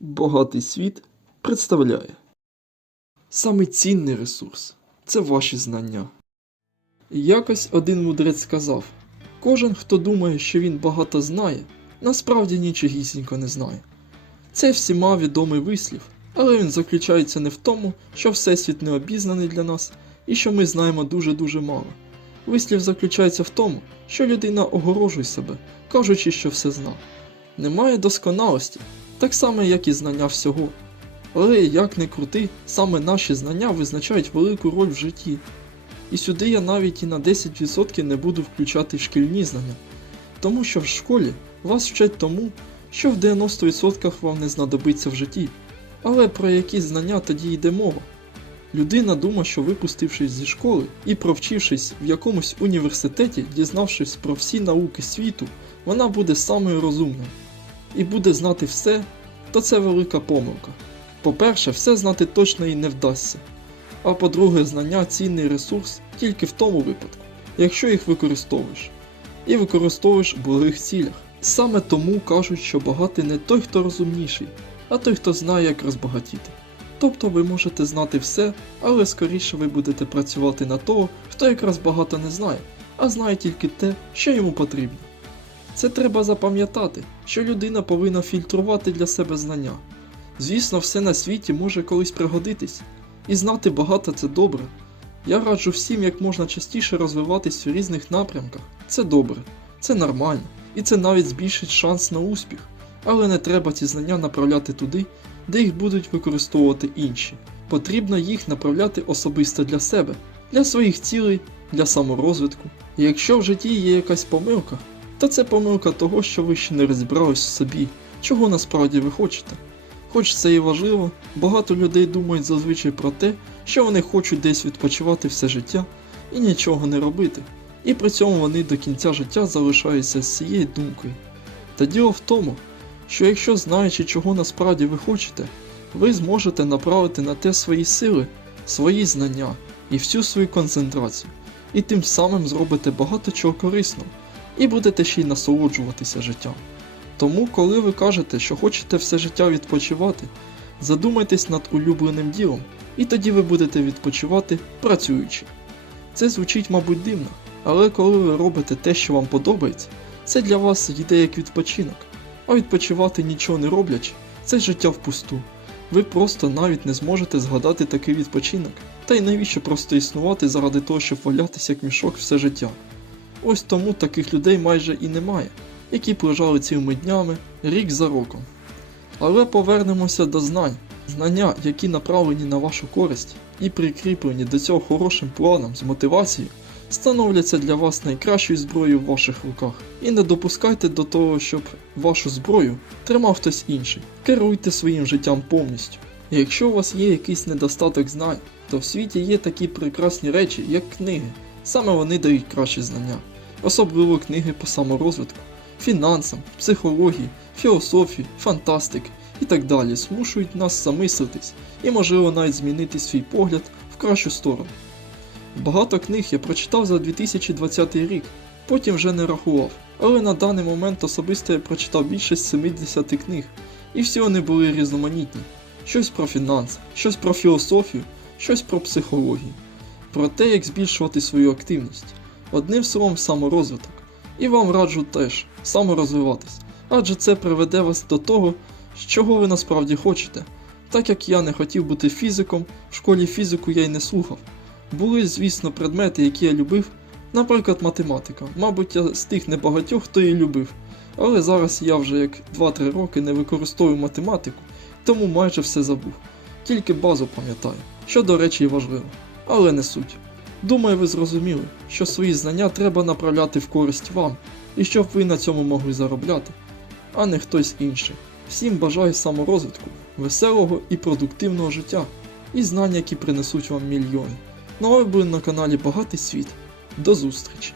Багатий світ представляє Самий цінний ресурс це ваші знання. Якось один мудрець сказав: кожен, хто думає, що він багато знає, насправді нічогісінько не знає. Це всіма відомий вислів, але він заключається не в тому, що Всесвіт не обізнаний для нас і що ми знаємо дуже-дуже мало. Вислів заключається в тому, що людина огорожує себе, кажучи, що все зна. Немає досконалості, так само, як і знання всього. Але як не крути, саме наші знання визначають велику роль в житті. І сюди я навіть і на 10% не буду включати шкільні знання, тому що в школі вас вчать тому, що в 90% вам не знадобиться в житті. Але про які знання тоді йде мова? Людина думає, що випустившись зі школи і провчившись в якомусь університеті, дізнавшись про всі науки світу, вона буде самою розумною і буде знати все, то це велика помилка. По-перше, все знати точно і не вдасться. А по-друге, знання цінний ресурс тільки в тому випадку, якщо їх використовуєш. І використовуєш в благих цілях. Саме тому кажуть, що багатий не той, хто розумніший, а той, хто знає, як розбагатіти. Тобто ви можете знати все, але скоріше ви будете працювати на того, хто якраз багато не знає, а знає тільки те, що йому потрібно. Це треба запам'ятати, що людина повинна фільтрувати для себе знання. Звісно, все на світі може колись пригодитись, і знати багато це добре. Я раджу всім як можна частіше розвиватись в різних напрямках. Це добре, це нормально, і це навіть збільшить шанс на успіх, але не треба ці знання направляти туди, де їх будуть використовувати інші. Потрібно їх направляти особисто для себе, для своїх цілей, для саморозвитку. І якщо в житті є якась помилка, то це помилка того, що ви ще не розібрались в собі, чого насправді ви хочете. Хоч це і важливо, багато людей думають зазвичай про те, що вони хочуть десь відпочивати все життя і нічого не робити, і при цьому вони до кінця життя залишаються з цією думкою. Та діло в тому, що якщо знаючи, чого насправді ви хочете, ви зможете направити на те свої сили, свої знання і всю свою концентрацію, і тим самим зробите багато чого корисного, і будете ще й насолоджуватися життям. Тому, коли ви кажете, що хочете все життя відпочивати, задумайтесь над улюбленим ділом, і тоді ви будете відпочивати працюючи. Це звучить, мабуть, дивно, але коли ви робите те, що вам подобається, це для вас йде як відпочинок, а відпочивати нічого не роблячи, це життя впусту. Ви просто навіть не зможете згадати такий відпочинок, та й навіщо просто існувати заради того, щоб валятися як мішок все життя. Ось тому таких людей майже і немає які б лежали цілими днями рік за роком. Але повернемося до знань. Знання, які направлені на вашу користь і прикріплені до цього хорошим планом з мотивацією, становляться для вас найкращою зброєю в ваших руках. І не допускайте до того, щоб вашу зброю тримав хтось інший. Керуйте своїм життям повністю. І якщо у вас є якийсь недостаток знань, то в світі є такі прекрасні речі, як книги. Саме вони дають кращі знання, особливо книги по саморозвитку фінансам, психології, філософії, фантастики і так далі змушують нас замислитись і, можливо, навіть змінити свій погляд в кращу сторону. Багато книг я прочитав за 2020 рік, потім вже не рахував, але на даний момент особисто я прочитав більше 70 книг, і всі вони були різноманітні: щось про фінанси, щось про філософію, щось про психологію, про те, як збільшувати свою активність. Одним словом, саморозвиток. І вам раджу теж саморозвиватись, адже це приведе вас до того, чого ви насправді хочете. Так як я не хотів бути фізиком, в школі фізику я й не слухав. Були, звісно, предмети, які я любив, наприклад, математика. Мабуть, я з тих небагатьох, хто її любив. Але зараз я вже як 2-3 роки не використовую математику, тому майже все забув. Тільки базу пам'ятаю, що, до речі, важливо. Але не суть. Думаю, ви зрозуміли, що свої знання треба направляти в користь вам, і щоб ви на цьому могли заробляти, а не хтось інший. Всім бажаю саморозвитку, веселого і продуктивного життя, і знань, які принесуть вам мільйони. Ну а на каналі Багатий Світ. До зустрічі!